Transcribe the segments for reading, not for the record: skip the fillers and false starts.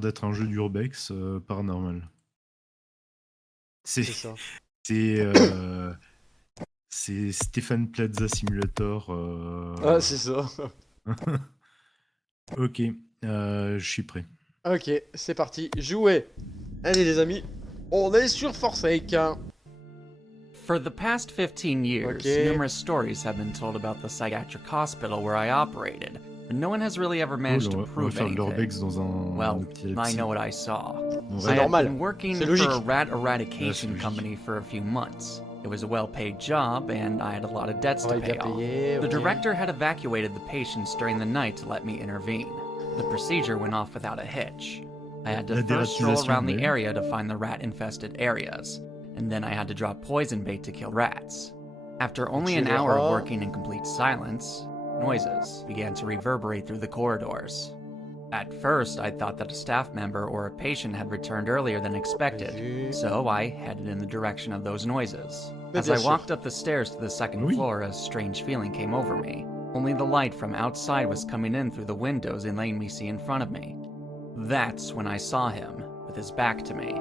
l'air d'être un jeu d'urbex paranormal. C'est C'est ça. c'est euh, c'est Stéphane Plaza Simulator. Ah, c'est ça. Ok, je suis prêt. Ok, c'est parti, jouez. Allez les amis, on est sur Forsake. For the past 15 years, Ok. numerous stories have been told about the psychiatric hospital where I operated, but no one has really ever managed to On va prove faire de anything. l'urbex dans un Well, hôpital I psy. know what I saw. On C'est I va- had normal. been working C'est for a logique. rat Ouais, eradication c'est logique. company for a few months. It was a well-paid job, and I had a lot of debts to Travail pay bien off. payé. The Ok. director had evacuated the patients during the night to let me intervene. The procedure went off without a hitch. I had to La first stroll dératisation, around the oui. area to find the rat-infested areas, and then I had to drop poison bait to kill rats. After only an Tuer les hour of rats. working in complete silence, noises began to reverberate through the corridors. At first, I thought that a staff member or a patient had returned earlier than expected, Vu. so I headed in the direction of those noises. Mais As bien I sûr. walked up the stairs to the second Oui. floor, a strange feeling came over me. Only the light from outside was coming in through the windows and letting me see in front of me. That's when I saw him, with his back to me.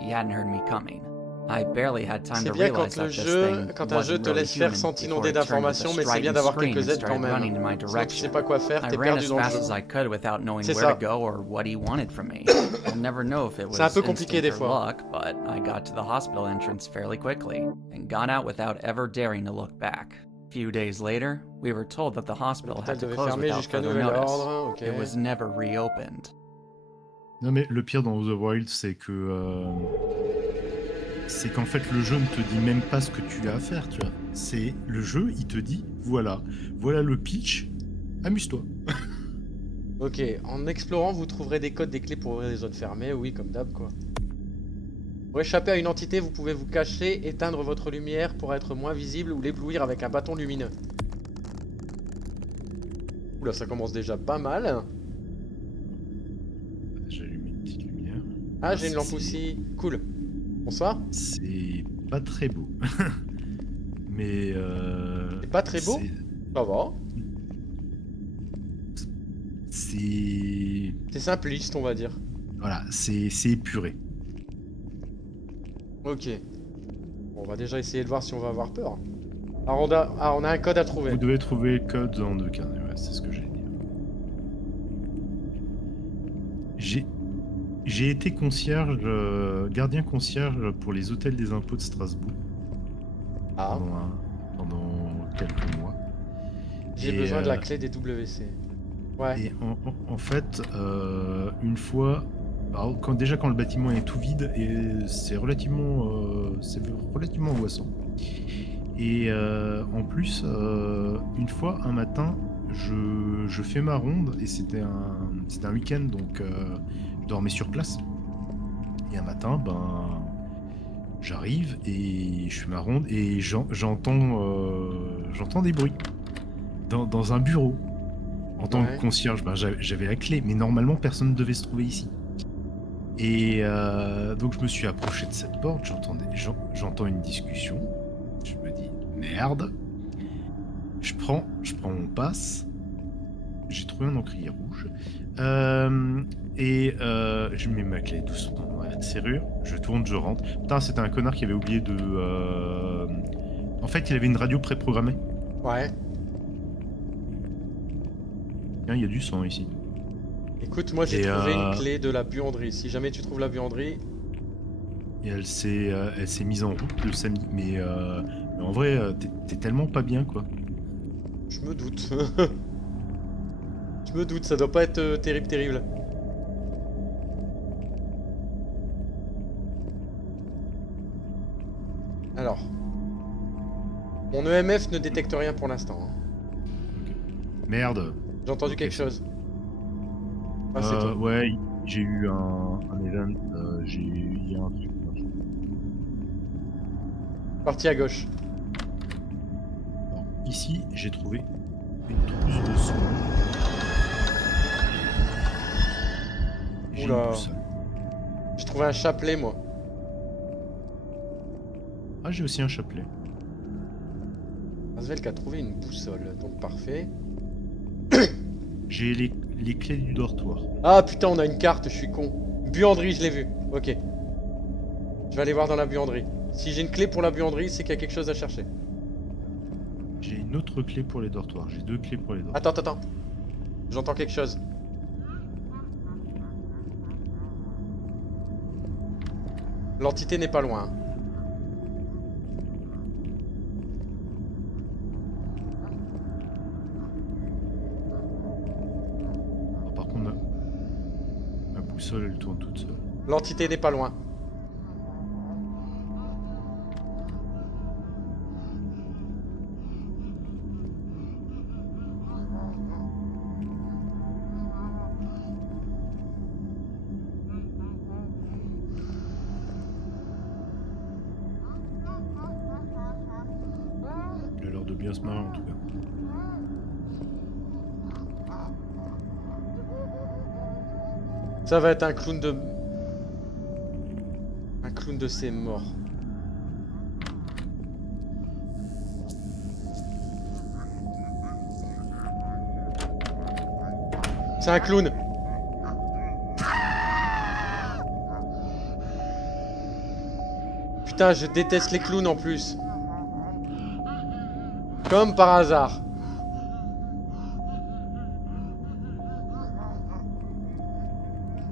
He hadn't heard me coming. I barely had time C'est to bien realize quand le that this jeu, thing quand un jeu wasn't te really laisse faire human sans before t'inonder it turned with a d'informations, mais c'est bien strident d'avoir scream quelques and aides quand started running même. in my Sinon tu sais direction. pas quoi faire, I t'es ran perdu as dans le fast jeu. as I could without knowing C'est where ça. to go or what he wanted from me. I'll never know if it was C'est un peu compliqué des instinct or fois. luck, but I got to the hospital entrance fairly quickly and got out without ever daring to look back. A few days later, we were told that the hospital L'hôpital had to devait close fermer without jusqu'à further nouvel notice. ordre. Ok. It was never reopened. Non mais le pire dans The Wild, c'est que c'est qu'en fait le jeu ne te dit même pas ce que tu as à faire, tu vois. C'est le jeu, il te dit voilà le pitch, amuse-toi. Ok, en explorant, vous trouverez des codes, des clés pour ouvrir des zones fermées. Oui, comme d'hab, quoi. Pour échapper à une entité, vous pouvez vous cacher, éteindre votre lumière pour être moins visible ou l'éblouir avec un bâton lumineux. Oula, ça commence déjà pas mal. J'allume une petite lumière. Ah, j'ai une c'est- lampe aussi. Cool. Bonsoir. C'est pas très beau. Mais C'est pas très beau. Ça va. c'est C'est simpliste, on va dire. voilà, c'est épuré. Ok. Bon, on va déjà essayer de voir si on va avoir peur. Alors, on a un code à trouver. Vous devez trouver le code en 2 carnets, ouais, c'est ce que j'ai dit. J'ai été concierge, gardien concierge pour les hôtels des impôts de Strasbourg Ah, pendant quelques mois. j'ai Et, besoin de la clé des WC. Ouais. Et en fait, une fois, alors, quand le bâtiment est tout vide, et c'est relativement angoissant. Et en plus, une fois, un matin, je fais ma ronde, et c'était un week-end, donc je dormais sur place. Et un matin, j'arrive et je fais ma ronde, et j'entends des bruits dans un bureau. En tant que concierge, j'avais la clé, mais normalement personne ne devait se trouver ici. Et donc je me suis approché de cette porte, j'entends une discussion, je me dis merde, je prends mon passe, j'ai trouvé un encrier rouge, et je mets ma clé doucement dans la serrure, je tourne, je rentre. Putain, c'était un connard qui avait oublié de... En fait, il avait une radio préprogrammée. Ouais. Il y a du sang ici. Écoute, moi j'ai trouvé une clé de la buanderie. Si jamais tu trouves la buanderie... Et elle s'est mise en route le samedi. Mais en vrai, t'es tellement pas bien, quoi. Je me doute. Je me doute, ça doit pas être terrible. Alors. Mon EMF ne détecte rien pour l'instant. Hein. Okay. Merde. J'ai entendu quelque chose. Ah, c'est toi. Ouais, j'ai eu un event. Il y a un truc. Parti à gauche. Alors, ici, j'ai trouvé une trousse de soins. Oula. J'ai trouvé un chapelet, moi. Ah, j'ai aussi un chapelet. Asvelk a trouvé une boussole, donc parfait. J'ai les clés du dortoir. Ah putain, on a une carte, je suis con. Buanderie, je l'ai vu. Ok. Je vais aller voir dans la buanderie. Si j'ai une clé pour la buanderie, c'est qu'il y a quelque chose à chercher. J'ai une autre clé pour les dortoirs. J'ai 2 clés pour les dortoirs. Attends. J'entends quelque chose. L'entité n'est pas loin. Alors, par contre, ma boussole, elle tourne toute seule. L'entité n'est pas loin. Il a l'air de bien se marrer en tout cas. Ça va être un clown de... Un clown de ses morts. C'est un clown. Putain, je déteste les clowns en plus. Comme par hasard.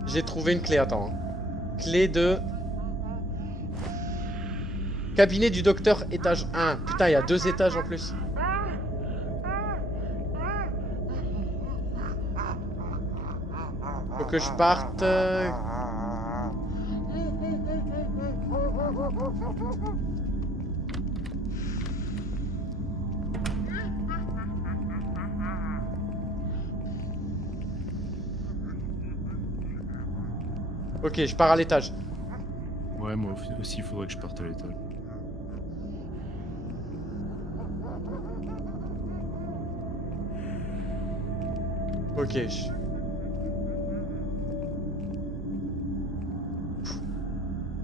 J'ai trouvé une clé, attends. Clé de... Cabinet du docteur, étage 1. Putain, il y a 2 étages en plus. Faut que je parte... Ok, je pars à l'étage. Ouais, moi aussi, il faudrait que je parte à l'étage. Ok.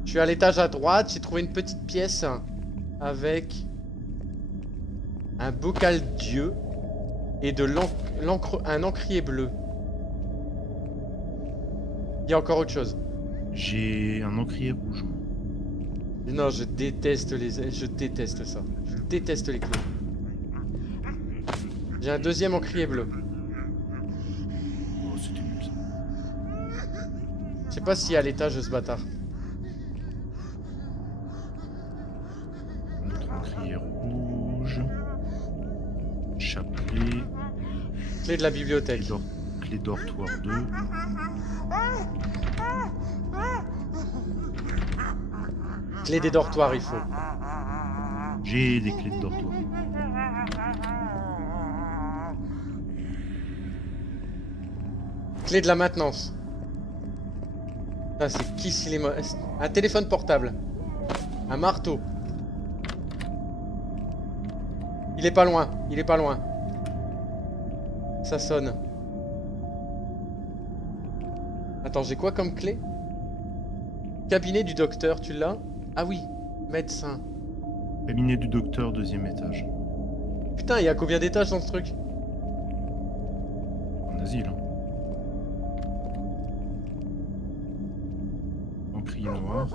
Je suis à l'étage à droite, j'ai trouvé une petite pièce avec un bocal Dieu et de un encrier bleu. Il y a encore autre chose. J'ai un encrier rouge. Non, je déteste je déteste ça. Je déteste les clowns. J'ai un deuxième encrier bleu. Oh, c'était nul ça. Je sais pas s'il y a à l'étage ce bâtard. Un autre encrier rouge. Chapelet. Clé de la bibliothèque. Clé dortoir 2. Clé des dortoirs, il faut. J'ai des clés de dortoir. Clé de la maintenance. Ah, c'est qui s'il est un téléphone portable. Un marteau. Il est pas loin, il est pas loin. Ça sonne. Attends, j'ai quoi comme clé? Cabinet du docteur, tu l'as? Ah oui, médecin. Cabinet du docteur, 2e étage. Putain, il y a combien d'étages dans ce truc? En asile. Hein. Encrier noir.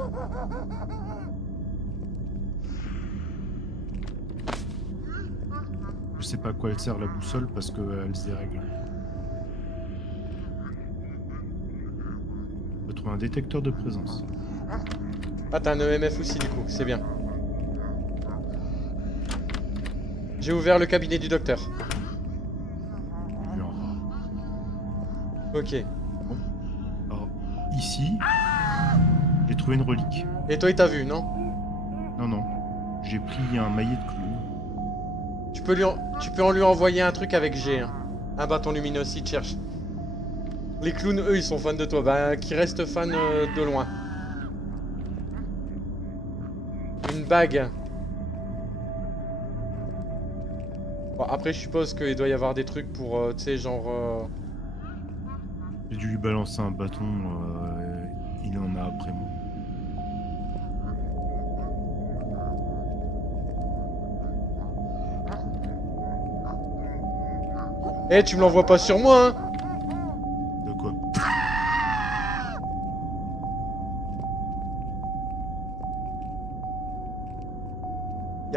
Je sais pas à quoi elle sert la boussole parce qu'elle se dérègle. On peut trouver un détecteur de présence. Ah, t'as un EMF aussi du coup, c'est bien. J'ai ouvert le cabinet du docteur. Vu en rare. Ok. Alors, ici, j'ai trouvé une relique. Et toi, il t'a vu, non? Non, non. J'ai pris un maillet de clown. Tu peux en lui envoyer un truc avec G. Hein. Un bâton lumineux si tu cherches. Les clowns, eux, ils sont fans de toi. Bah, qui restent fans de loin. Une bague. Bon, après, je suppose qu'il doit y avoir des trucs pour, tu sais, genre... J'ai dû lui balancer un bâton. Il en a après moi. Eh, tu me l'envoies pas sur moi, hein?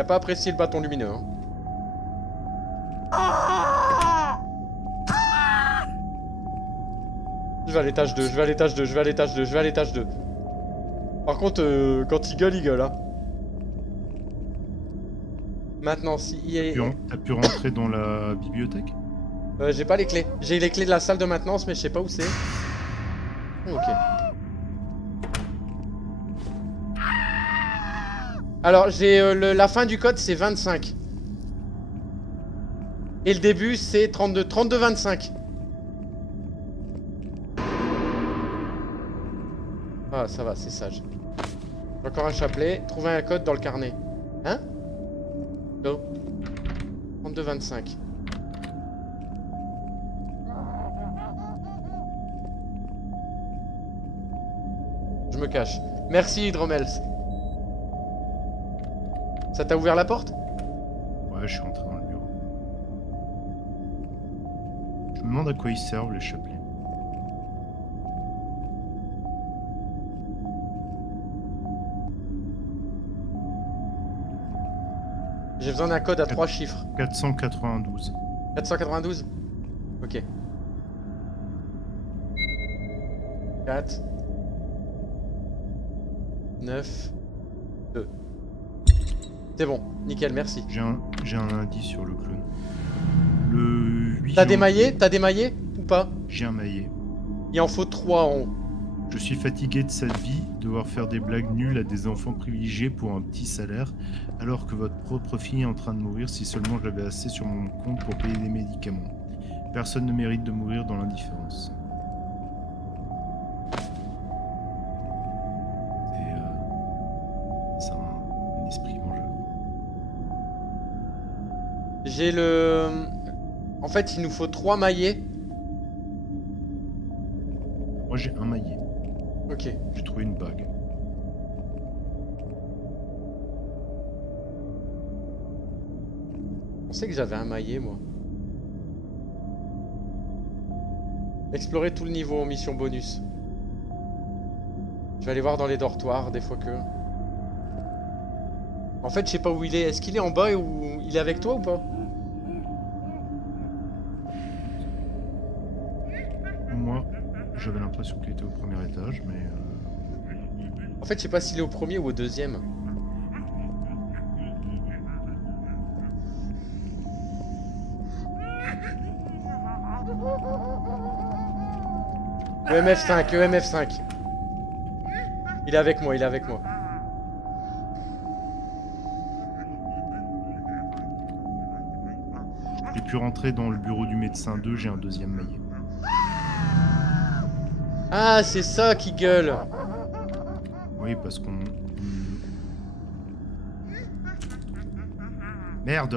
pas apprécié le bâton lumineux. Hein. Je vais à l'étage 2, je vais à l'étage 2, je vais à l'étage 2, je vais à l'étage 2. Par contre, quand il gueule, hein. Maintenant, si il est... T'as pu rentrer dans la bibliothèque? J'ai pas les clés. J'ai les clés de la salle de maintenance, mais je sais pas où c'est. Ok. Alors, j'ai la fin du code, c'est 25. Et le début, c'est 32. 32-25. Ah, ça va, c'est sage. Encore un chapelet. Trouver un code dans le carnet. Hein? Go. 32-25. Je me cache. Merci, Hydromels. Ça t'a ouvert la porte? Ouais, je suis rentré dans le bureau. Je me demande à quoi ils servent les chapelets. J'ai besoin d'un code à 3 chiffres. 492. 492? Ok. 4 9 2. C'est bon, nickel, merci. J'ai un indice sur le clone. Le 8 T'as janvier, démaillé? T'as démaillé ou pas? J'ai un maillet. Il en faut 3 en haut. Je suis fatigué de cette vie, devoir faire des blagues nulles à des enfants privilégiés pour un petit salaire, alors que votre propre fille est en train de mourir. Si seulement j'avais assez sur mon compte pour payer des médicaments. Personne ne mérite de mourir dans l'indifférence. C'est un esprit vengeur. J'ai le... En fait, il nous faut 3 maillets. Moi j'ai un maillet. Ok. J'ai trouvé une bague. On sait que j'avais un maillet, moi. Explorer tout le niveau en mission bonus. Je vais aller voir dans les dortoirs, des fois que... En fait, je sais pas où il est. Est-ce qu'il est en bas ou il est avec toi ou pas? Moi, j'avais l'impression qu'il était au premier étage, mais... En fait, je sais pas s'il est au premier ou au deuxième. EMF5, EMF5. Il est avec moi, il est avec moi. J'ai pu rentrer dans le bureau du médecin 2, j'ai un deuxième maillet. Ah, c'est ça qui gueule. Oui, parce qu'on... Merde!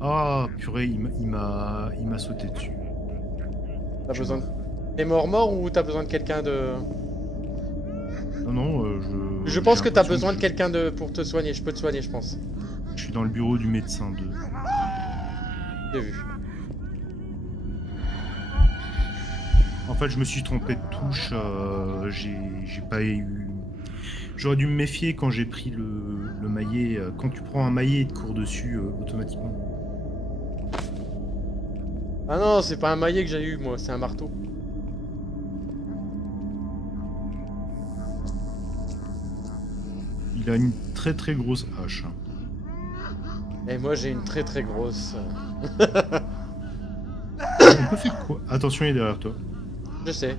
Ah, purée, il m'a sauté dessus. T'as besoin de... T'es mort ou t'as besoin de quelqu'un de... Non, non, Je pense j'ai que t'as l'impression besoin de quelqu'un de... pour te soigner. Je peux te soigner, je pense. Je suis dans le bureau du médecin 2. J'ai vu. En fait, je me suis trompé de touche. J'ai pas eu... J'aurais dû me méfier quand j'ai pris le maillet. Quand tu prends un maillet, il te court dessus automatiquement. Ah non, c'est pas un maillet que j'ai eu, moi. C'est un marteau. Il a une très très grosse hache. Et moi, j'ai une très très grosse... On peut faire quoi? Attention, il est derrière toi. Je sais.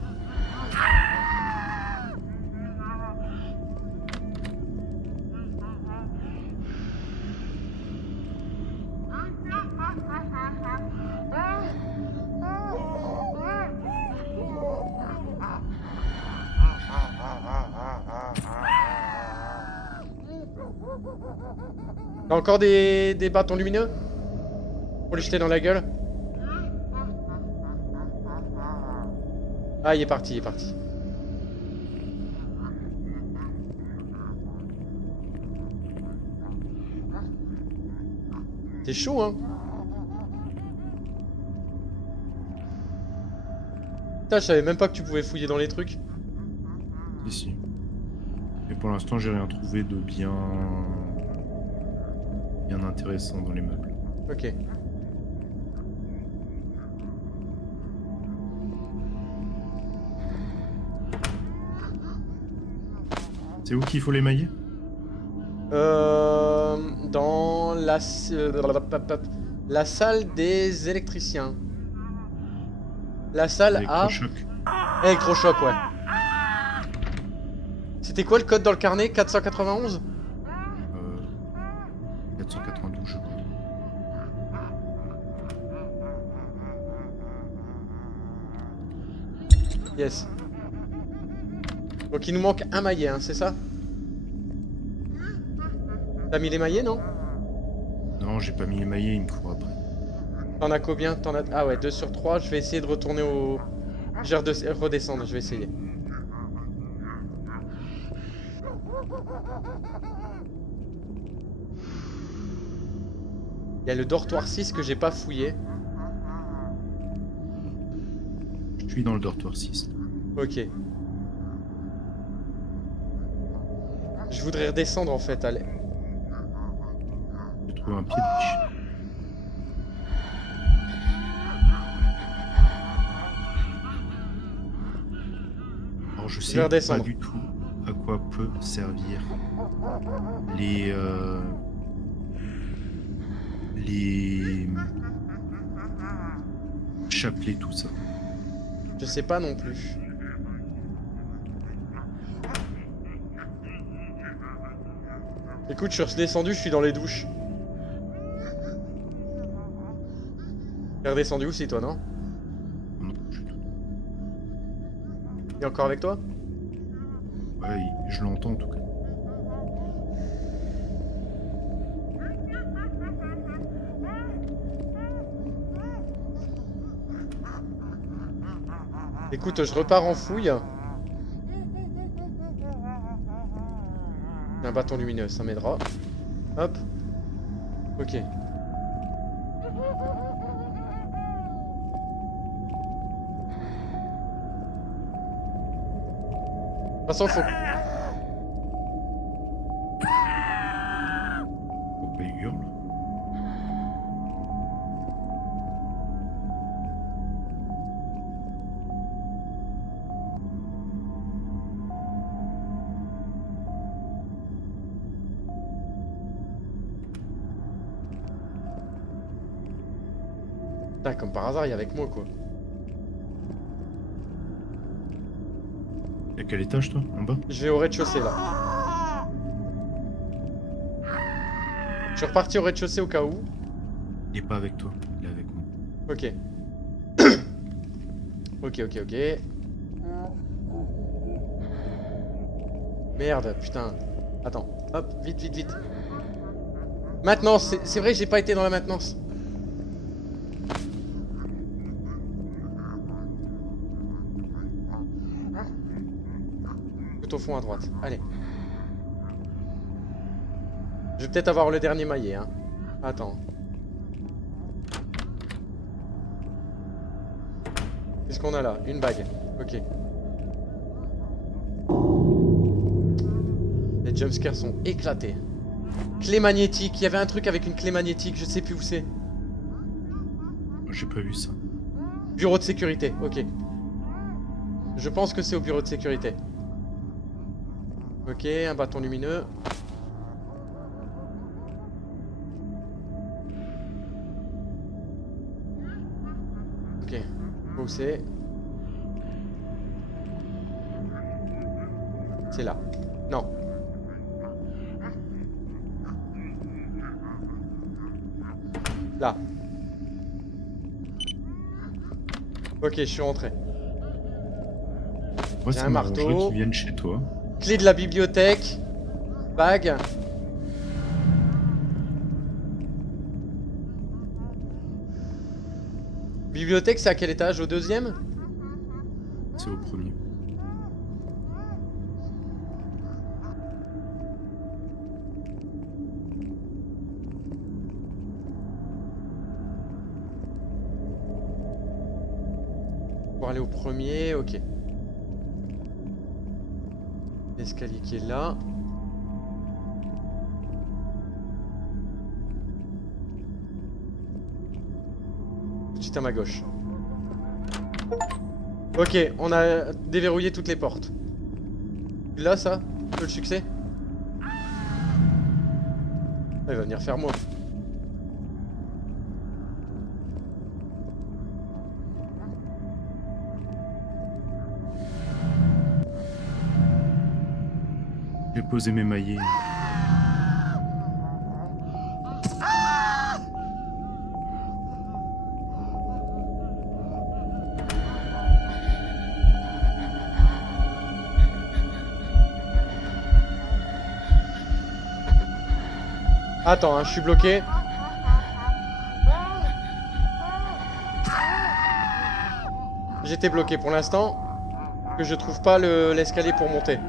T'as encore des bâtons lumineux? Pour lui jeter dans la gueule? Ah, il est parti, il est parti. C'est chaud, hein? Putain, je savais même pas que tu pouvais fouiller dans les trucs. Ici. Mais pour l'instant, j'ai rien trouvé de bien intéressant dans les meubles. Ok. C'est où qu'il faut les mailler? Dans la salle des électriciens. La salle à... Électrochoc. Électrochoc, ouais. C'était quoi le code dans le carnet? 491? 492, je crois. Yes. Donc il nous manque un maillet, hein, c'est ça? T'as mis les maillets, non? Non, j'ai pas mis les maillets, il me faut après. T'en as combien? T'en as... Ah ouais, 2 sur 3. Je vais essayer de retourner au... Je vais redescendre, je vais essayer. Il y a le dortoir 6 que j'ai pas fouillé. Je suis dans le dortoir 6. Ok. Je voudrais redescendre en fait, allez. J'ai trouvé un pied de biche. Alors je sais vais pas redescendre. du tout à quoi peut servir les chapelets, tout ça. Je sais pas non plus. Écoute, je suis redescendu, je suis dans les douches. T'es redescendu aussi toi, non? Non, je suis tout. Il est encore avec toi? Ouais, je l'entends en tout cas. Écoute, je repars en fouille. Un bâton lumineux, ça m'aidera. Hop. Ok. De toute façon, faut... Pourquoi il hurle? Putain, comme par hasard, il est avec moi, quoi. Et à quel étage toi? En bas? Je vais au rez-de-chaussée, là. Je suis reparti au rez-de-chaussée au cas où. Il est pas avec toi, il est avec moi. Ok. Ok. Merde, putain. Attends, hop, vite. Maintenance, c'est vrai, j'ai pas été dans la maintenance. Tout au fond à droite, allez. Je vais peut-être avoir le dernier maillet, hein. Attends. Qu'est-ce qu'on a là? Une bague. Ok. Les jumpscares sont éclatés. Clé magnétique. Il y avait un truc avec une clé magnétique. Je sais plus où c'est. J'ai pas vu ça. Bureau de sécurité. Ok. Je pense que c'est au bureau de sécurité. Ok, un bâton lumineux. Ok. Où c'est? C'est là. Non. Là. Ok, je suis rentré. Moi, J'ai ça un m'arrangerait marteau. qu'ils viennent chez toi. Clé de la bibliothèque. Bague. Bibliothèque, c'est à quel étage? Au deuxième? C'est au premier. Pour aller au premier, ok. L'escalier qui est là. Tout de suite à ma gauche. Ok, on a déverrouillé toutes les portes. Là, ça, le succès. Ah, il va venir faire moi. J'ai posé mes maillets. Attends, hein, je suis bloqué. J'étais bloqué pour l'instant. Que je trouve pas l'escalier pour monter.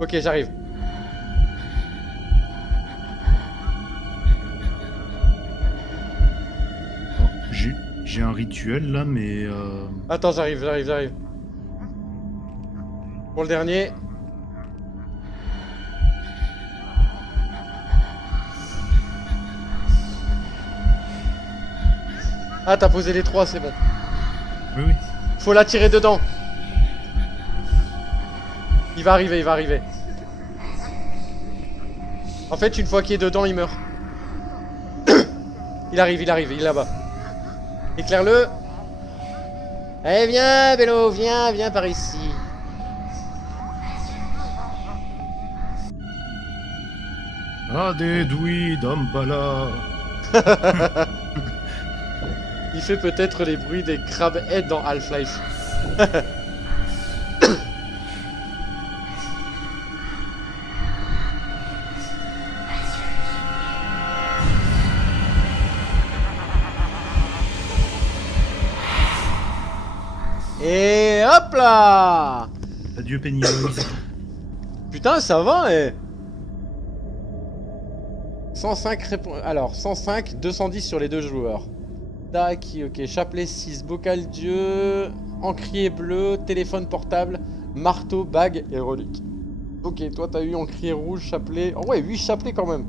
Ok, j'arrive. J'ai un rituel là, mais... Attends, j'arrive. Pour le dernier. Ah, t'as posé les 3, c'est bon. Oui, oui. Faut la tirer dedans. Il va arriver. En fait, une fois qu'il est dedans, il meurt. Il arrive, il est là-bas. Éclaire-le. Eh, viens, Bello, viens par ici. Ade Dwi Dambala. Il fait peut-être les bruits des crabheads dans Half-Life. Et hop là! Adieu Pennywise. Putain, ça va, eh! 105 alors, 105, 210 sur les 2 joueurs. Tac, ok, chapelet 6, bocal dieu, encrier bleu, téléphone portable, marteau, bague et relique. Ok, toi t'as eu encrier rouge, chapelet... Oh ouais, 8 chapelets quand même.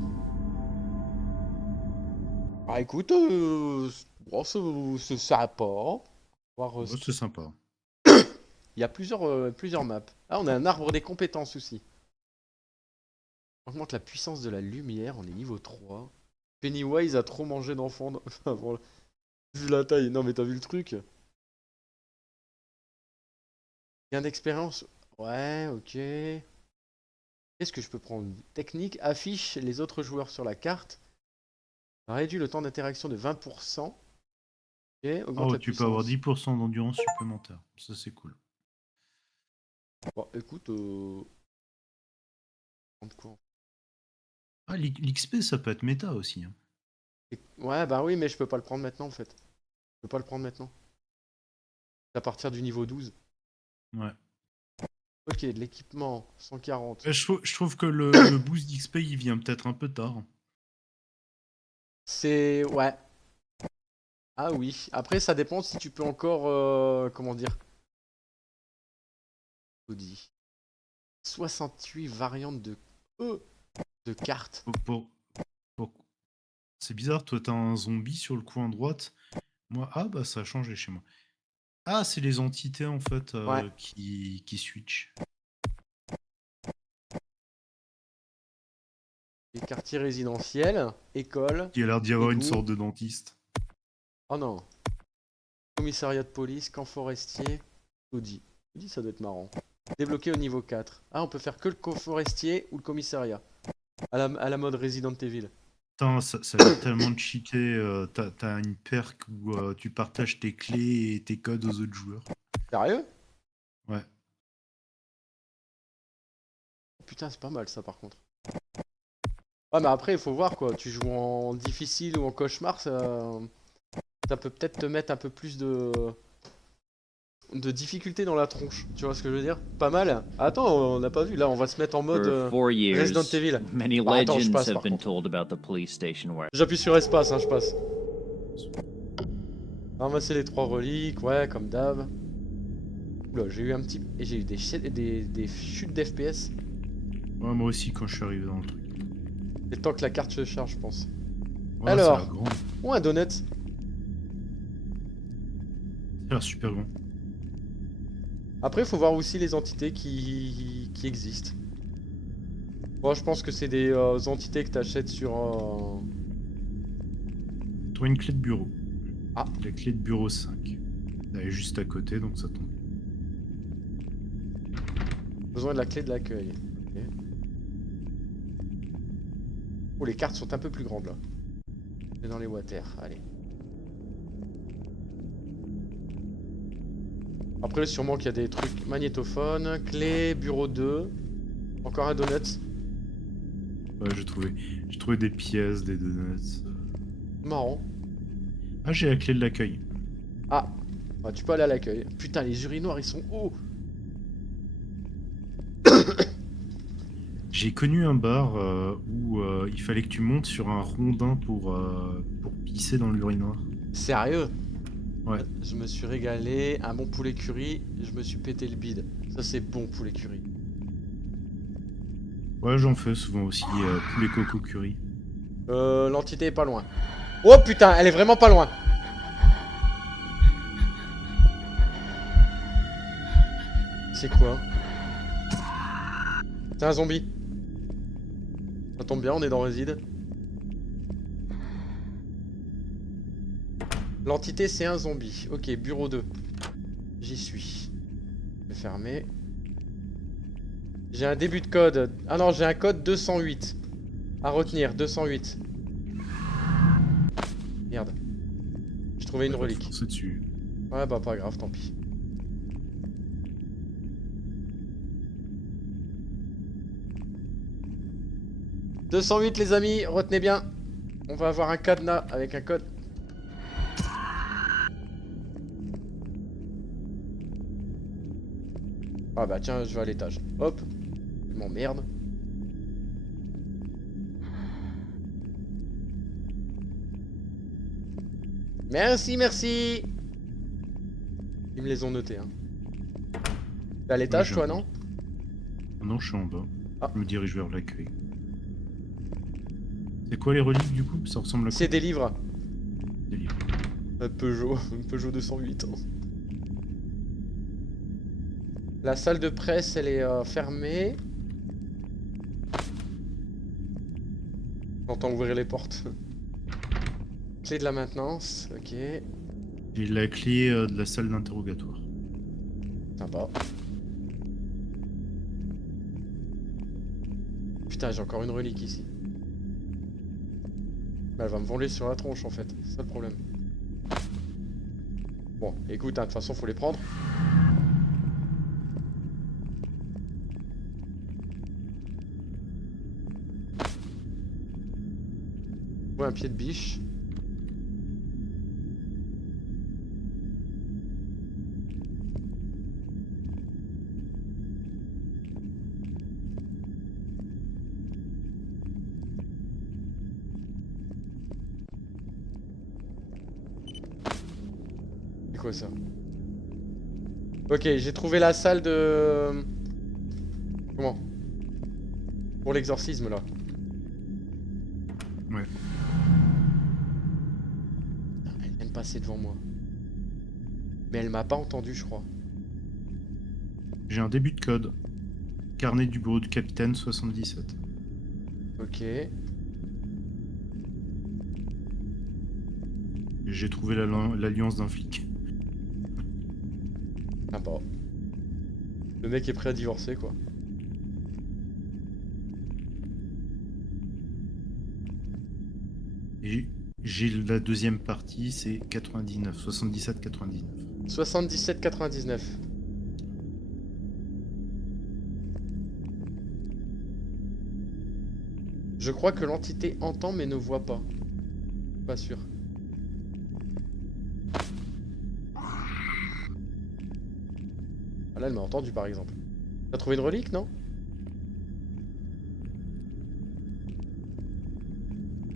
Ah écoute, bon, c'est sympa. Voir, Oh, c'est sympa. il y a plusieurs maps. Ah, on a un arbre des compétences aussi. Augmente la puissance de la lumière, on est niveau 3. Pennywise a trop mangé d'enfants. Vu la taille, non mais t'as vu le truc? Gain d'expérience. Ouais, ok. Qu'est-ce que je peux prendre? Technique, affiche les autres joueurs sur la carte. Réduit le temps d'interaction de 20%. Ok, augmente Oh, la tu puissance. peux avoir 10% d'endurance supplémentaire. Ça, c'est cool. Bon, écoute, prendre quoi? Ah, l'XP, ça peut être méta aussi. Hein. Ouais, bah oui, mais je peux pas le prendre maintenant en fait. Je peux pas le prendre maintenant. C'est à partir du niveau 12. Ouais. Ok, de l'équipement, 140. Je trouve que le boost d'XP, il vient peut-être un peu tard. C'est... Ouais. Ah oui. Après, ça dépend si tu peux encore... comment dire? Audi. 68 variantes de cartes. Pour- C'est bizarre, toi, t'as un zombie sur le coin droite. Moi, ah, bah, ça a changé chez moi. Ah, c'est les entités, en fait, Ouais. qui switchent. Les quartiers résidentiels, école. Il a l'air d'y avoir une égout. sorte de dentiste. Oh non. Commissariat de police, camp forestier. Audi. Audi, ça doit être marrant. Débloqué au niveau 4. Ah, on peut faire que le camp forestier ou le commissariat. À la mode Resident Evil. Putain, ça a l'air tellement de cheater. T'as une perk où tu partages tes clés et tes codes aux autres joueurs. Sérieux? Ouais. Putain, c'est pas mal ça par contre. Ouais, mais après, il faut voir quoi. Tu joues en difficile ou en cauchemar, ça peut peut-être te mettre un peu plus de difficulté dans la tronche. Tu vois ce que je veux dire? Pas mal. Attends, on n'a pas vu. Là, on va se mettre en mode For 4 years, Resident Evil. many Bah, attends, je legends passe, have par been contre. told about the police station where J'appuie sur espace, hein, je passe. Ramasser les 3 reliques, ouais, comme d'hab. Oula, j'ai eu un petit... Et j'ai eu des chutes d'FPS. Ouais, moi aussi quand je suis arrivé dans le truc. Et tant que la carte se charge, je pense. Ouais, Alors. ça a l'air grand. Ça Oh, un donut. a l'air super grand. Après, il faut voir aussi les entités qui existent. Bon, je pense que c'est des entités que t'achètes sur... Trouve une clé de bureau. Ah. La clé de bureau 5. Elle est juste à côté, donc ça tombe. Besoin de la clé de l'accueil. Ok. Oh, les cartes sont un peu plus grandes là. C'est dans les water, allez. Après, sûrement qu'il y a des trucs magnétophones, clé, bureau 2. Encore un donut. Ouais, j'ai trouvé des pièces, des donuts. Marrant. Ah, j'ai la clé de l'accueil. Ah, bah, tu peux aller à l'accueil. Putain, les urinoirs ils sont hauts. J'ai connu un bar où il fallait que tu montes sur un rondin pour pisser dans l'urinoir. Sérieux? Ouais. Je me suis régalé. Un bon poulet curry. Je me suis pété le bide. Ça, c'est bon poulet curry. Ouais, j'en fais souvent aussi. Poulet coco curry. L'entité est pas loin. Oh putain, elle est vraiment pas loin. C'est quoi? C'est un zombie. Ça tombe bien, on est dans Réside. L'entité c'est un zombie. Ok, bureau 2. J'y suis. Je vais fermer. J'ai un début de code. Ah non, j'ai un code 208. À retenir, 208. Merde. J'ai trouvé une Ouais, relique. foncer dessus. Ouais bah pas grave, tant pis. « 208 les amis, retenez bien. On va avoir un cadenas avec un code. » Ah bah tiens, je vais à l'étage. Hop. Je m'emmerde. Merci, merci. Ils me les ont notés, hein. T'es à l'étage, Ouais, toi, j'ai un non? Ah non, je suis en bas. Ah. Je me dirige vers l'accueil. C'est quoi les reliques du coup? Ça ressemble à quoi? C'est des livres. Des livres. Un Peugeot 208. Hein. La salle de presse, elle est fermée. J'entends ouvrir les portes. Clé de la maintenance, ok. J'ai la clé de la salle d'interrogatoire. Sympa. Putain, j'ai encore une relique ici. Bah, elle va me voler sur la tronche en fait, c'est ça le problème. Bon, écoute, hein, de toute façon, faut les prendre. Ouais, un pied de biche. C'est quoi ça? Ok, j'ai trouvé la salle de... Comment? Pour l'exorcisme là. Ouais. Elle vient de passer devant moi. Mais elle m'a pas entendu, je crois. J'ai un début de code. Carnet du bureau du capitaine 77. Ok. J'ai trouvé l'alliance d'un flic. Sympa. Le mec est prêt à divorcer, quoi. Et j'ai la deuxième partie, c'est 99, 77-99. 77,99. Je crois que l'entité entend mais ne voit pas. Pas sûr. Ah là, elle m'a entendu par exemple. T'as trouvé une relique, non?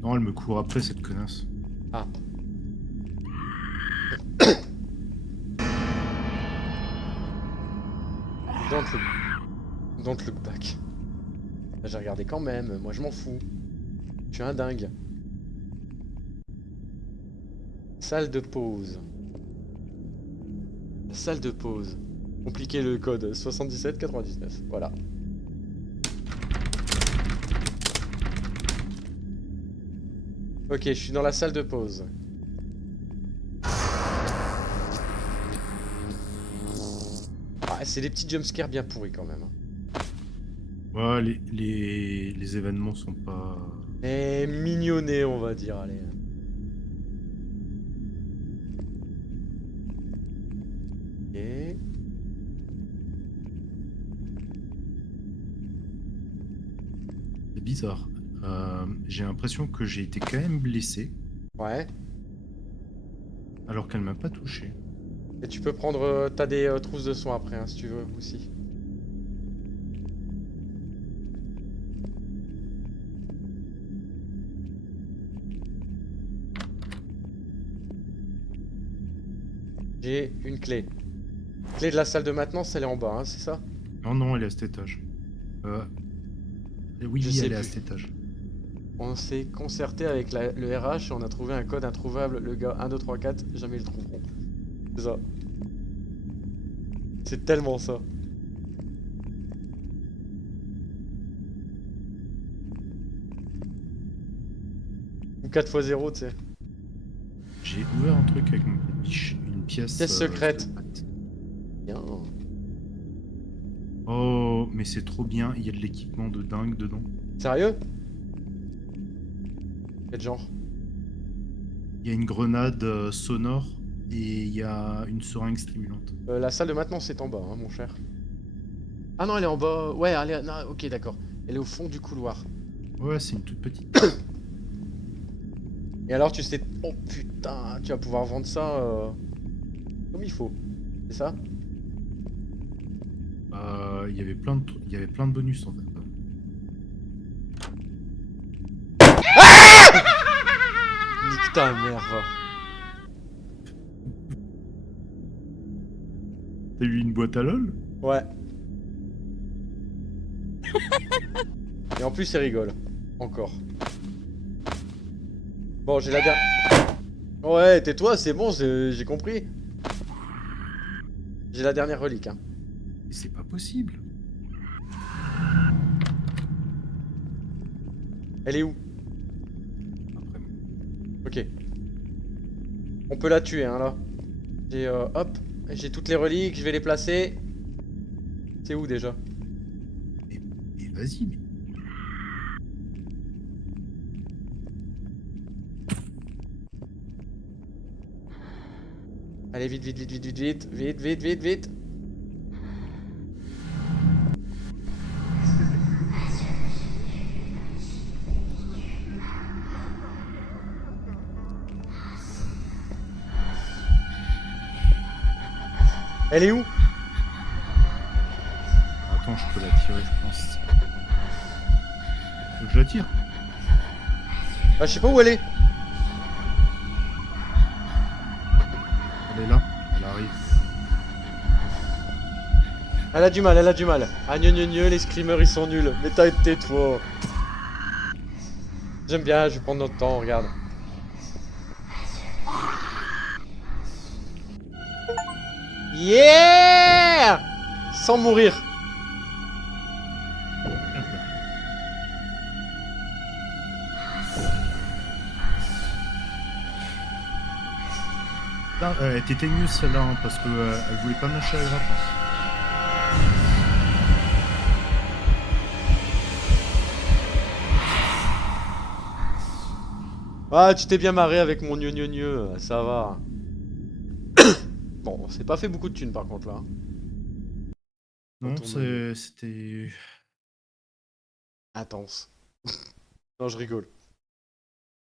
Non, elle me court après cette connasse. Ah. Don't look back. J'ai regardé quand même, moi je m'en fous. Je suis un dingue. Salle de pause. Salle de pause. Compliquer le code 7799. Voilà. Ok, je suis dans la salle de pause. Ah, c'est des petits jumpscares bien pourris quand même. Ouais, les événements sont pas... Et mignonné, on va dire, allez. Ok. C'est bizarre. J'ai l'impression que j'ai été quand même blessé, Ouais. alors qu'elle m'a pas touché. Et tu peux prendre... T'as des trousses de soins après, hein, si tu veux, aussi. J'ai une clé. Clé de la salle de maintenance, elle est en bas, hein, c'est ça? Non, non, elle est à cet étage. Oui, Je oui, sais elle est à plus. cet étage. On s'est concerté avec le RH et on a trouvé un code introuvable. Le gars 1, 2, 3, 4, jamais ils le trouveront. C'est ça. C'est tellement ça. Ou 4 x 0, tu sais. J'ai ouvert un truc avec mon biche, une pièce Pièce secrète. secrète. Bien. Oh, mais c'est trop bien, il y a de l'équipement de dingue dedans. Sérieux? Quel genre? Il y a une grenade sonore et il y a une seringue stimulante. La salle de maintenance est en bas, hein, mon cher. Ah non, elle est en bas. Ouais, elle est... Non, ok, d'accord. Elle est au fond du couloir. Ouais, c'est une toute petite. Et alors, tu sais... Oh putain, tu vas pouvoir vendre ça comme il faut. C'est ça? Il y avait plein de il y avait plein de bonus en fait. Nique ta mère, va. T'as eu une boîte à lol? Ouais. Et en plus, il rigole. Encore. Bon, j'ai la dernière... Ouais, tais-toi, c'est bon, j'ai compris. J'ai la dernière relique, hein. Mais c'est pas possible. Elle est où? Après, Ok. On peut la tuer, hein, là. J'ai, hop. J'ai toutes les reliques, je vais les placer. C'est où, déjà? mais vas-y, mais... Allez, vite, vite, vite, vite, vite, vite. Vite, vite, vite, vite. Elle est où? Attends, je peux la tirer, je pense. Faut que je la tire. Ah, je sais pas où elle est. Elle est là, elle arrive. Elle a du mal, elle a du mal. Ah, les screamers ils sont nuls. Mais tais-toi. J'aime bien, je vais prendre notre temps, regarde. Yeah! Sans mourir. Putain, elle était teigneuse celle-là, hein, parce que elle voulait pas me lâcher la grappe. Ah, tu t'es bien marré avec mon ça va. Bon, on s'est pas fait beaucoup de thunes par contre là. Non, Retourne-le. c'était... Intense. Non, je rigole.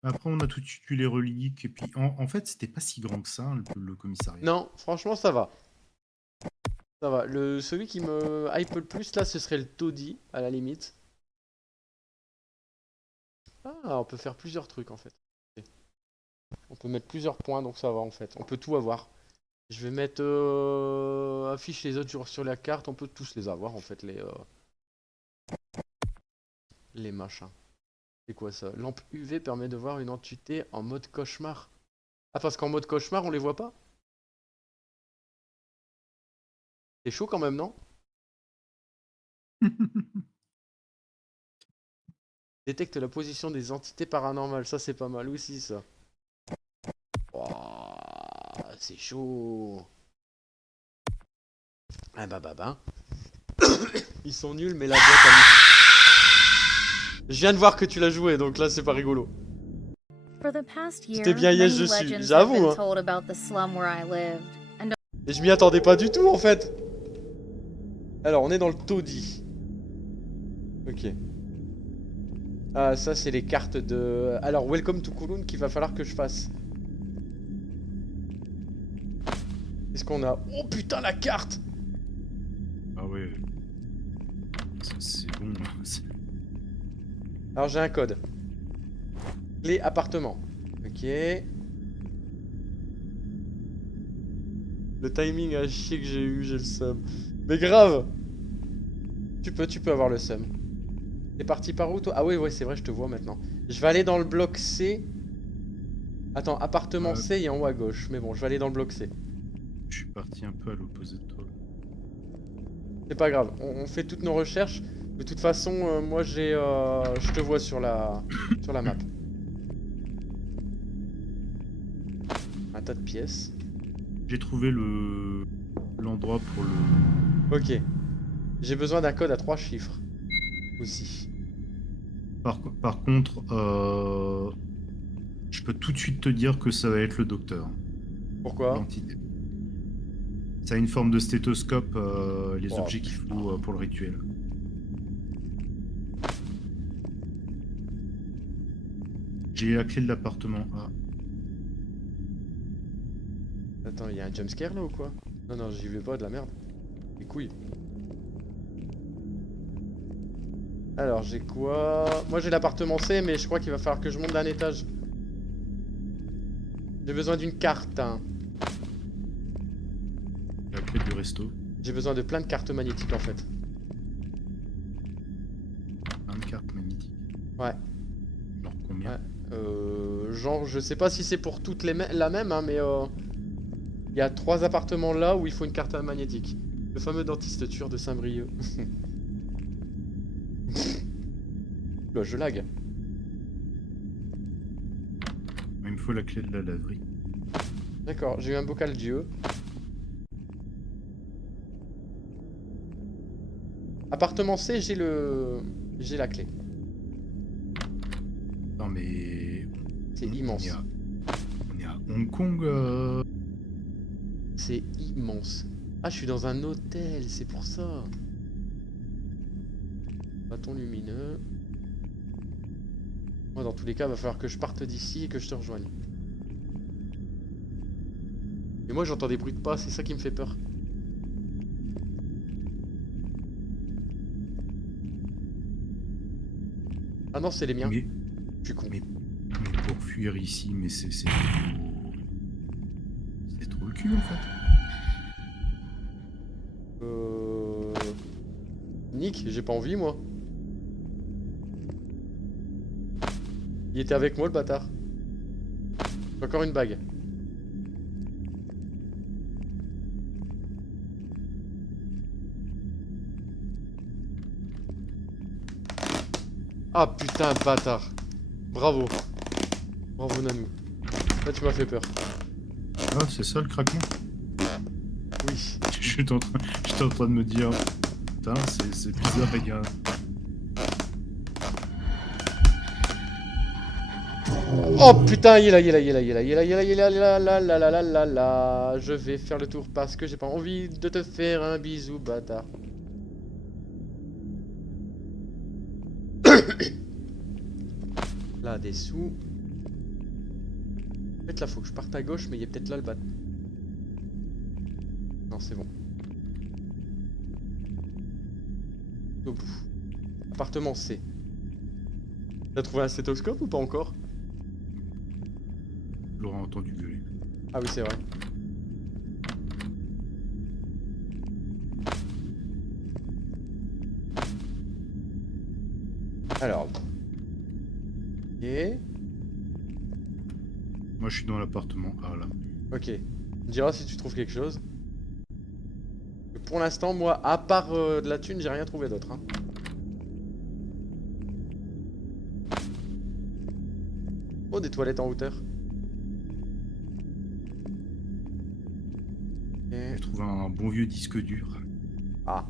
Après, on a tout tué les reliques, et puis en fait, c'était pas si grand que ça, le commissariat. Non, franchement, ça va. Ça va. Celui qui me hype le plus là, ce serait le taudis, à la limite. Ah, on peut faire plusieurs trucs en fait. On peut mettre plusieurs points, donc ça va en fait. On peut tout avoir. Je vais mettre affiche les autres jours sur la carte. On peut tous les avoir en fait les machins. C'est quoi ça? Lampe UV permet de voir une entité en mode cauchemar. Ah parce qu'en mode cauchemar on les voit pas? C'est chaud quand même non? Détecte la position des entités paranormales. Ça c'est pas mal aussi ça. Ouah, c'est chaud. Ah bah. Ils sont nuls mais la boîte a mis. Je viens de voir que tu l'as joué donc là c'est pas rigolo. C'était bien yes je suis, j'avoue, hein. Et je m'y attendais pas du tout en fait. Alors on est dans le taudis. Ok. Ah ça c'est les cartes de... Alors Welcome to Kowloon qu'il va falloir que je fasse. Qu'est-ce qu'on a? Oh putain la carte! Ah ouais. C'est bon. Alors j'ai un code. Clé appartement. Ok. Le timing à chier que j'ai eu, j'ai le seum. Mais grave! Tu peux avoir le seum. T'es parti par où toi? Ah oui, ouais, c'est vrai, je te vois maintenant. Je vais aller dans le bloc C. Attends, appartement C et en haut à gauche. Mais bon, je vais aller dans le bloc C. Je suis parti un peu à l'opposé de toi. C'est pas grave, on fait toutes nos recherches. De toute façon, moi j'ai... je te vois sur la map. Un tas de pièces. J'ai trouvé l'endroit pour le... Ok. J'ai besoin d'un code à 3 chiffres. Aussi. Par contre, je peux tout de suite te dire que ça va être le docteur. Pourquoi? L'entité. Ça a une forme de stéthoscope, les objets qu'il faut pour le rituel. J'ai la clé de l'appartement A. Attends, il y a un jumpscare là ou quoi? Non, j'y vais pas, de la merde. Les couilles. Alors, j'ai quoi? Moi j'ai l'appartement C, mais je crois qu'il va falloir que je monte d'un étage. J'ai besoin d'une carte, hein. La clé du resto. J'ai besoin de plein de cartes magnétiques en fait. Plein de cartes magnétiques. Ouais. Genre combien? Ouais. Genre, je sais pas si c'est pour toutes la même, hein, mais il y a 3 appartements là où il faut une carte magnétique. Le fameux dentiste turc de Saint-Brieuc. Là, je lag. Il me faut la clé de la laverie. D'accord, j'ai eu un bocal Dieu. Appartement C, j'ai la clé. Non mais... C'est immense. On est à Hong Kong. C'est immense. Ah, je suis dans un hôtel, c'est pour ça. Bâton lumineux. Moi, dans tous les cas, il va falloir que je parte d'ici et que je te rejoigne. Et moi, j'entends des bruits de pas, c'est ça qui me fait peur. Ah non, c'est les miens. Mais Je suis con. mais pour fuir ici, mais c'est trop le cul en fait. Nick, j'ai pas envie, moi. Il était avec moi, le bâtard. J'ai encore une bague. Ah putain, bâtard. Bravo. Bravo, Nanou. Là, tu m'as fait peur. Ah, c'est ça le craquement. Oui. J'étais en train de me dire... Putain, c'est bizarre, les gars. Oh putain, il est là. Je vais faire le tour parce que j'ai pas envie de te faire un bisou, bâtard. Là, des sous. En fait, là, faut que je parte à gauche, mais il y a peut-être là le bâtard. Non, c'est bon. Au bout. Appartement C. T'as trouvé un stéthoscope ou pas encore? L'aurait entendu gueuler. Ah oui, c'est vrai. Alors. Ok. Moi, je suis dans l'appartement. Ah là. Ok. Tu me diras si tu trouves quelque chose. Pour l'instant, moi, à part de la thune, j'ai rien trouvé d'autre. Hein. Oh, des toilettes en hauteur. Ok. J'ai trouvé un bon vieux disque dur. Ah.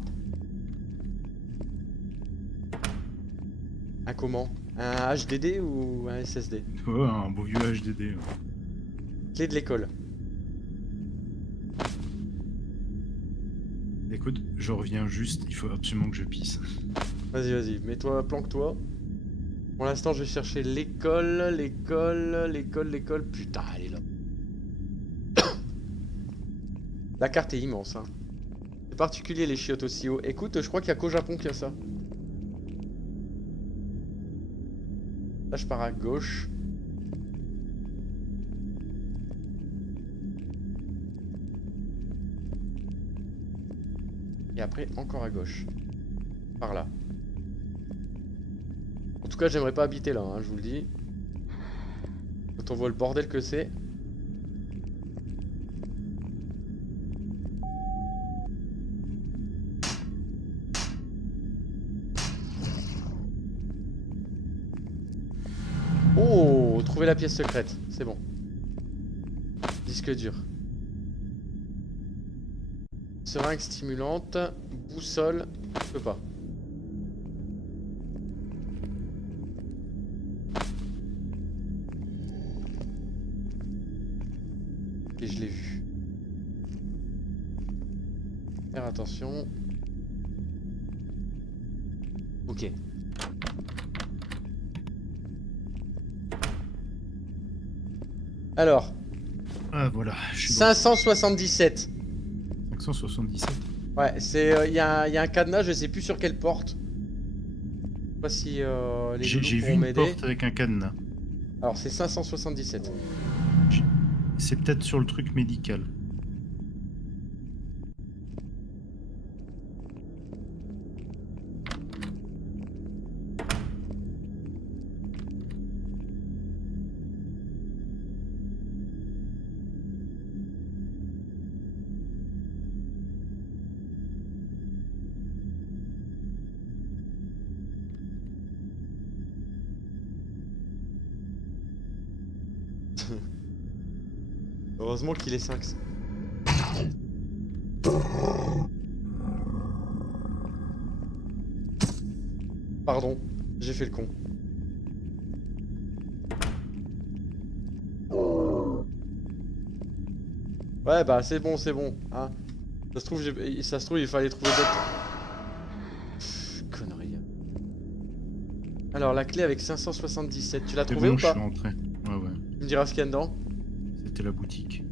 Un comment? Un HDD ou un SSD? Ouais, un beau vieux HDD. Ouais. Clé de l'école. Écoute, je reviens juste. Il faut absolument que je pisse. Vas-y, vas-y, mets-toi, planque-toi. Pour l'instant, je vais chercher l'école, l'école, l'école, l'école. Putain, elle est là. La carte est immense, hein. C'est particulier les chiottes aussi haut. Écoute, je crois qu'il y a qu'au Japon qu'il y a ça. Là, je pars à gauche. Et après, encore à gauche. Par là. En tout cas, j'aimerais pas habiter là, hein, je vous le dis. Quand on voit le bordel que c'est. Oh, trouver la pièce secrète, c'est bon. Disque dur. Seringue stimulante, boussole, je peux pas. Et je l'ai vu. Faire attention. Ok. Alors, Ah voilà, je suis 577. dans 577. Ouais, c'est il y a un cadenas, je sais plus sur quelle porte. Je sais pas si les J'ai loulous vu pourront une m'aider. porte avec un cadenas. Alors c'est 577. C'est peut-être sur le truc médical. Heureusement qu'il est 5. Pardon, j'ai fait le con. Ouais bah c'est bon, hein. Ça se trouve, il fallait trouver d'autres. Connerie. Alors la clé avec 577, tu l'as C'est trouvée bon, ou je suis pas? rentré. Ouais, ouais. Tu me diras ce qu'il y a dedans? C'était la boutique.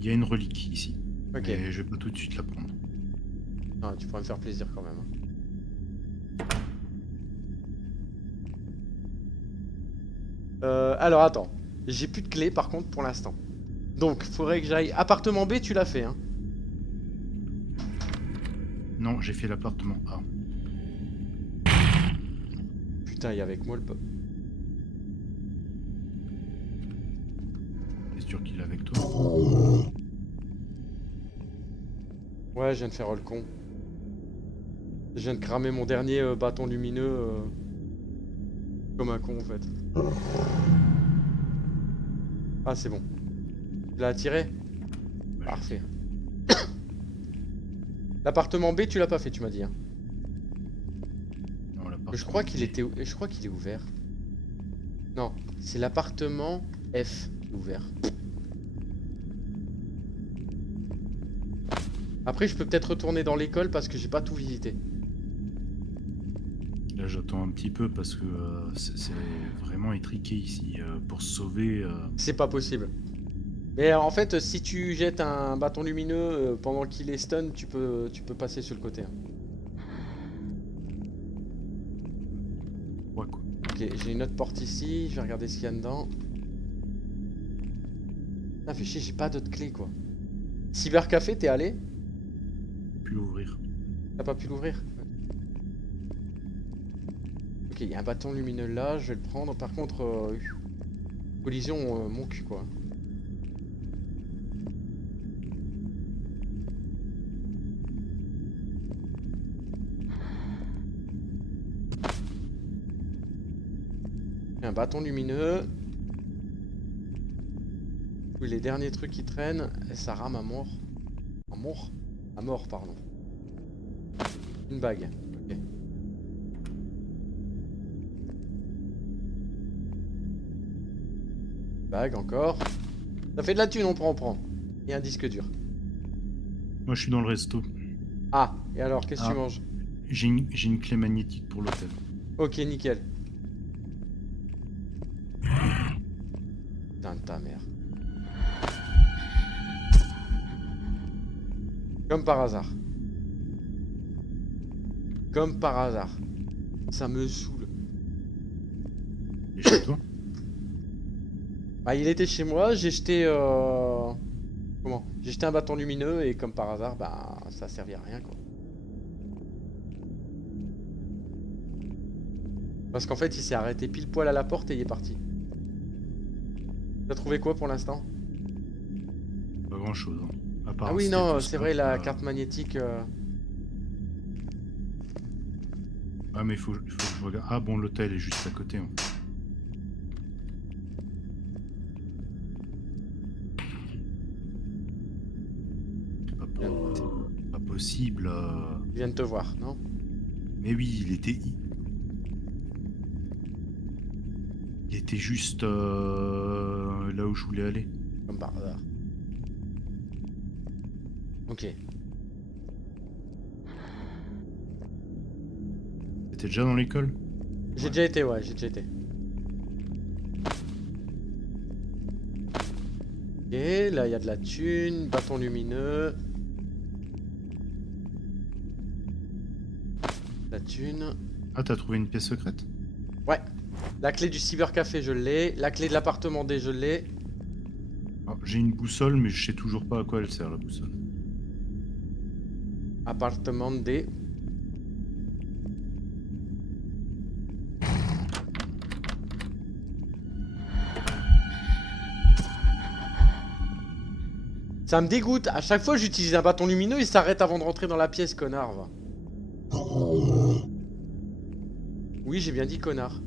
Il y a une relique ici. Ok. Mais je vais pas tout de suite la prendre. Ah, tu pourrais me faire plaisir quand même. Alors attends, j'ai plus de clé par contre pour l'instant. Donc faudrait que j'aille. Appartement B, tu l'as fait hein? Non, j'ai fait l'appartement A. Putain, il y a avec moi le. T'es sûr qu'il est avec toi? Ouais, je viens de faire le con. Je viens de cramer mon dernier bâton lumineux comme un con en fait. Ah c'est bon. Tu l'as attiré? Ouais, Parfait. L'appartement B, tu l'as pas fait, tu m'as dit. Hein. Non, l'appartement Je crois qu'il B. était. Je crois qu'il est ouvert. Non, c'est l'appartement F qui est ouvert. Après, je peux peut-être retourner dans l'école parce que j'ai pas tout visité. Là, j'attends un petit peu parce que c'est vraiment étriqué ici. Pour se sauver. C'est pas possible. Mais en fait, si tu jettes un bâton lumineux pendant qu'il est stun, tu peux passer sur le côté. Hein. Ouais, quoi. Ok, j'ai une autre porte ici. Je vais regarder ce qu'il y a dedans. Ah, fait chier, j'ai pas d'autres clés quoi. Cybercafé, t'es allé? Pu l'ouvrir. T'as pas pu l'ouvrir? Ok, il y a un bâton lumineux là, je vais le prendre. Par contre, collision, mon cul quoi. Un bâton lumineux. Oui, les derniers trucs qui traînent, et ça rame à mort. À mort? À mort, pardon. Une bague. Ok. Bague encore. Ça fait de la thune, on prend. Et un disque dur. Moi, je suis dans le resto. Ah, et alors, qu'est-ce que tu Ah, manges? j'ai une clé magnétique pour l'hôtel. Ok, nickel. Putain de ta mère. Comme par hasard. Comme par hasard. Ça me saoule. Et chez toi? Bah, il était chez moi, j'ai jeté... Comment? J'ai jeté un bâton lumineux et comme par hasard, bah, ça servait à rien, quoi. Parce qu'en fait, il s'est arrêté pile poil à la porte et il est parti. T'as trouvé quoi pour l'instant? Pas grand chose. Hein. À part Ah un oui, non, c'est vrai, stéthoscope. la carte magnétique... Ah, mais faut que je regarde. Ah, bon, l'hôtel est juste à côté. Hein. C'est pas possible. Il vient de te voir, non? Mais oui, il était juste là où je voulais aller. Comme par hasard. Ok. T'étais déjà dans l'école? J'ai Ouais. déjà été, ouais, j'ai déjà été. Ok, là il y a de la thune, bâton lumineux. La thune. Ah, t'as trouvé une pièce secrète? Ouais. La clé du cybercafé, je l'ai. La clé de l'appartement D, je l'ai. Ah, j'ai une boussole, mais je sais toujours pas à quoi elle sert, la boussole. Appartement D. Ça me dégoûte. À chaque fois que j'utilise un bâton lumineux, il s'arrête avant de rentrer dans la pièce, connard. Va. Oui, j'ai bien dit connard.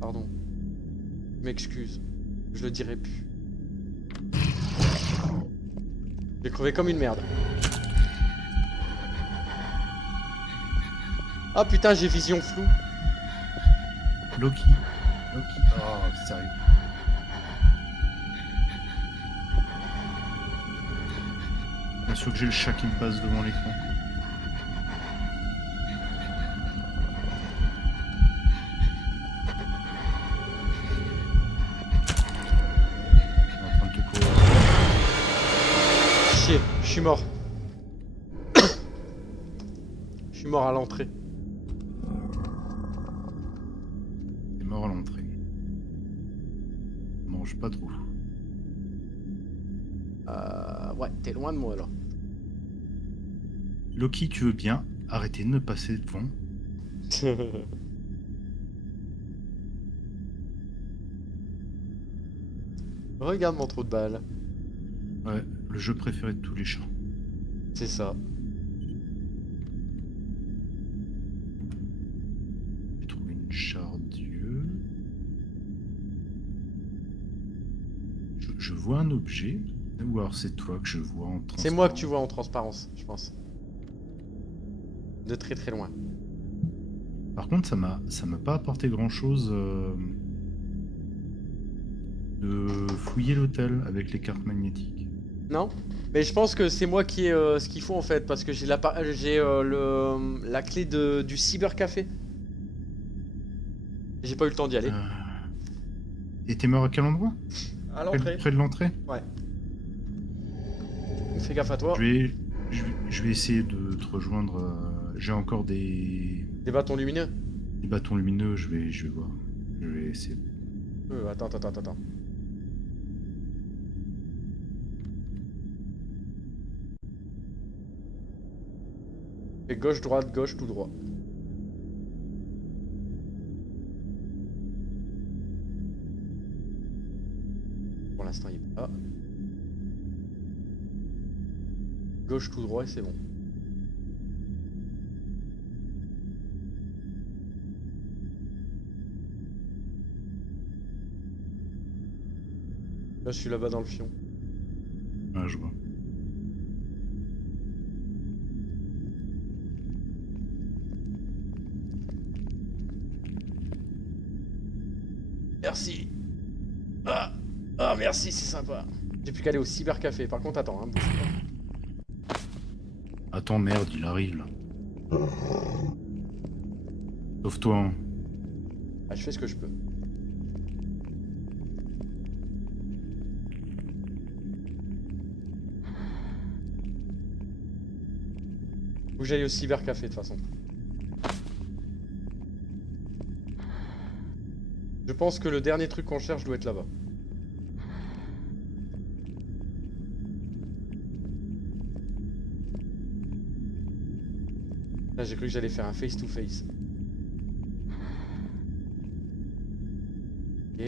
Pardon. Je m'excuse. Je le dirai plus. J'ai crevé comme une merde. Ah putain, j'ai vision floue. Loki. Loki. Oh, sérieux. Bien sûr que j'ai le chat qui me passe devant l'écran. Il est en train de te courir. Chier, je suis mort. Je suis mort à l'entrée. T'es mort à l'entrée. Mange pas trop. Ouais, t'es loin de moi là. Loki, tu veux bien arrêter de me passer devant? Regarde mon trou de balle. Ouais, le jeu préféré de tous les chats. C'est ça. J'ai trouvé une charte d'yeux. Je vois un objet. Ou alors c'est toi que je vois en C'est moi que transparent. tu vois en transparence, je pense. De très très loin. Par contre, ça m'a pas apporté grand chose de fouiller l'hôtel avec les cartes magnétiques. Non? Mais je pense que c'est moi qui ai ce qu'il faut en fait, parce que j'ai la clé du cybercafé. J'ai pas eu le temps d'y aller. Et t'es mort à quel endroit? À l'entrée. Près de l'entrée? Ouais. Fais gaffe à toi. Je vais essayer de te rejoindre. J'ai encore Des bâtons lumineux. des bâtons lumineux, je vais voir. Je vais essayer. Attends. Fais gauche, droite, gauche, tout droit. Pour l'instant, il est pas là. Gauche tout droit et c'est bon. Là, je suis là-bas dans le fion. Ah, je vois. Merci. Ah, merci, c'est sympa. J'ai plus qu'à aller au cybercafé. Par contre, attends, hein, bouge pas. Attends, merde, il arrive là. Sauve-toi. Hein. Ah, je fais ce que je peux. Faut que j'aille au cybercafé de toute façon. Je pense que le dernier truc qu'on cherche doit être là-bas. Là, j'ai cru que j'allais faire un face-to-face. Ok.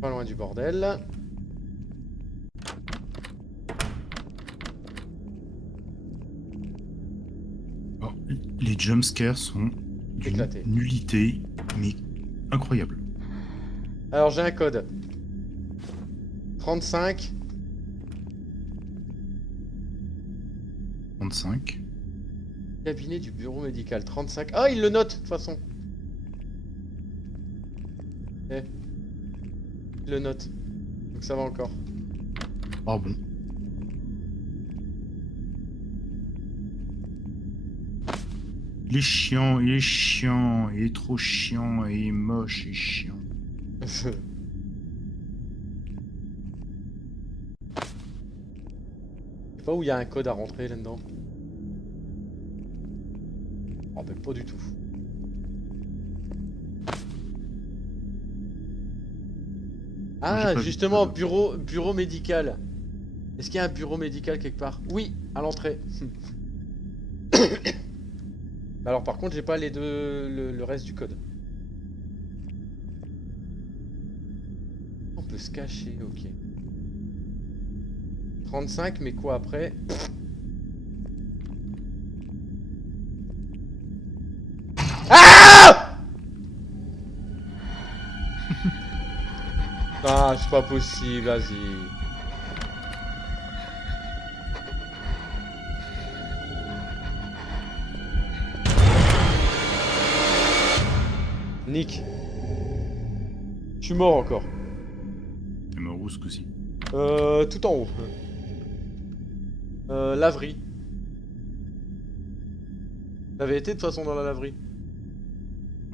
Pas loin du bordel. Alors, les jumpscares sont d'une Éclaté. nullité, mais incroyable. Alors, j'ai un code. 35. 35. Cabinet du bureau médical. 35. Ah, il le note, de toute façon. Eh. Il le note. Donc ça va encore. Ah bon. Il est chiant, il est chiant, il est trop chiant, il est moche et chiant. Je sais pas où il y a un code à rentrer là-dedans. Je me rappelle pas du tout. Ah, pas vu justement, de bureau médical. Est-ce qu'il y a un bureau médical quelque part? Oui, à l'entrée. Alors par contre, j'ai pas les deux, le reste du code. On peut se cacher, ok. 35, mais quoi après? Ah! Ah, c'est pas possible, vas-y. Nick. Je suis mort encore. C'est me rousse aussi. Tout en haut. Laverie. T'avais été de toute façon dans la laverie.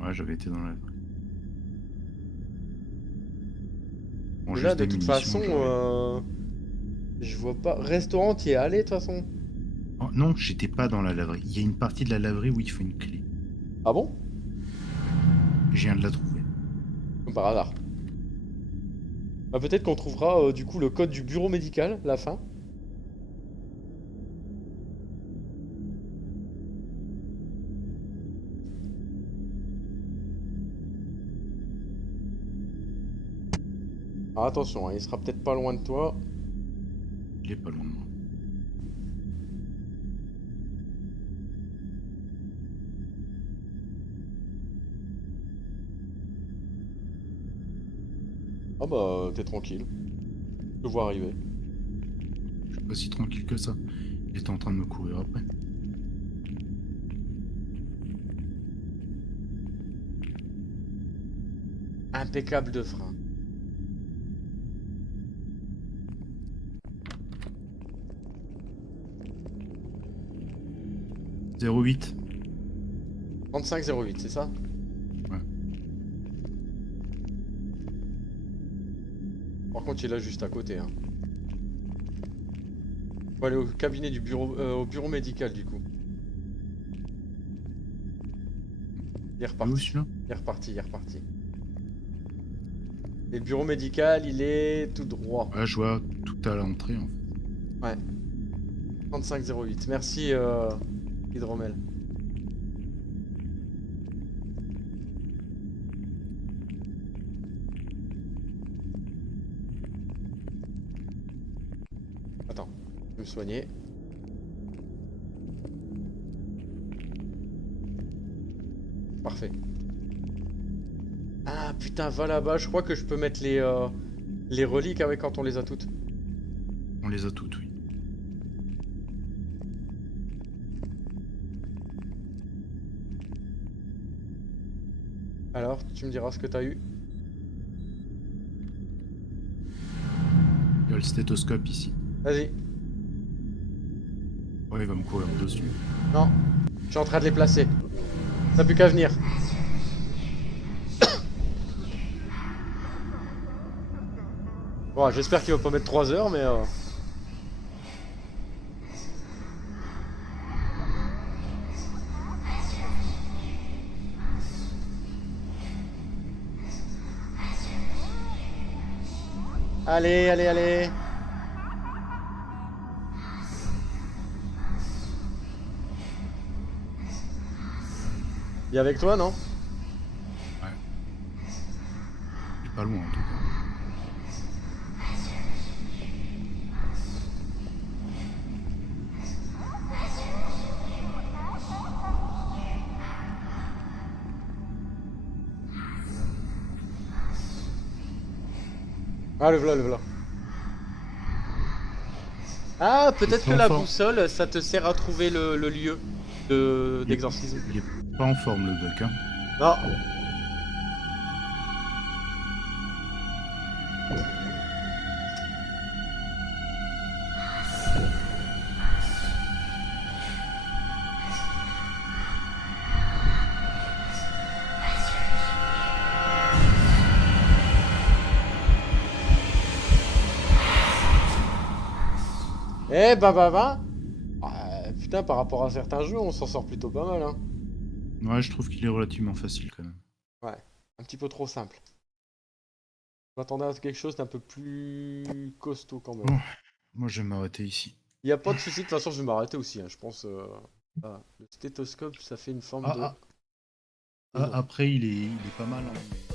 Ouais, j'avais été dans la... Bon, Et juste là, de des toute munitions, façon, j'aurais- je vois pas. Restaurant, t'y es allé de toute façon. Oh, non, j'étais pas dans la laverie. Il y a une partie de la laverie où il faut une clé. Ah bon? Je viens de la trouver. Comme par hasard. Bah, peut-être qu'on trouvera du coup le code du bureau médical, la fin. Alors attention, hein, il sera peut-être pas loin de toi. Il est pas loin de moi. Ah bah, t'es tranquille. Je te vois arriver. Je suis pas si tranquille que ça. Il était en train de me courir après. Impeccable de frein. « 08 ». 3508, c'est ça? Ouais. Par contre, il est là juste à côté. Hein. Faut aller au cabinet du bureau, au bureau médical du coup. Il est Où reparti. celui-là? Il est reparti, il est reparti. Et le bureau médical, il est tout droit. Ouais, je vois tout à l'entrée en fait. Ouais. 3508. Merci, Hydromel. Attends, je vais me soigner. Parfait. Ah putain, va là-bas, je crois que je peux mettre les reliques avec quand on les a toutes. On les a toutes, oui. Alors, tu me diras ce que t'as eu. Il y a le stéthoscope ici. Vas-y. Ouais, il va me courir dessus. Non, je suis en train de les placer. T'as plus qu'à venir. Bon, j'espère qu'il va pas mettre 3 heures, mais... Allez, allez, allez. Il est avec toi, non? Ouais. Il est pas loin en tout cas. Ah, le voilà, le voilà. Ah, peut-être que la Enfin. boussole, ça te sert à trouver le lieu d'exorcisme. Il est pas en forme le doc, hein. Non. Eh bah. Ah, putain, par rapport à certains jeux, on s'en sort plutôt pas mal, hein. Ouais, je trouve qu'il est relativement facile quand même. Ouais, un petit peu trop simple. Je m'attendais à quelque chose d'un peu plus costaud quand même. Bon, moi je vais m'arrêter ici. Il n'y a pas de souci, de toute façon je vais m'arrêter aussi, hein. Je pense... le stéthoscope, ça fait une forme de... Après, il est pas mal, hein, mais-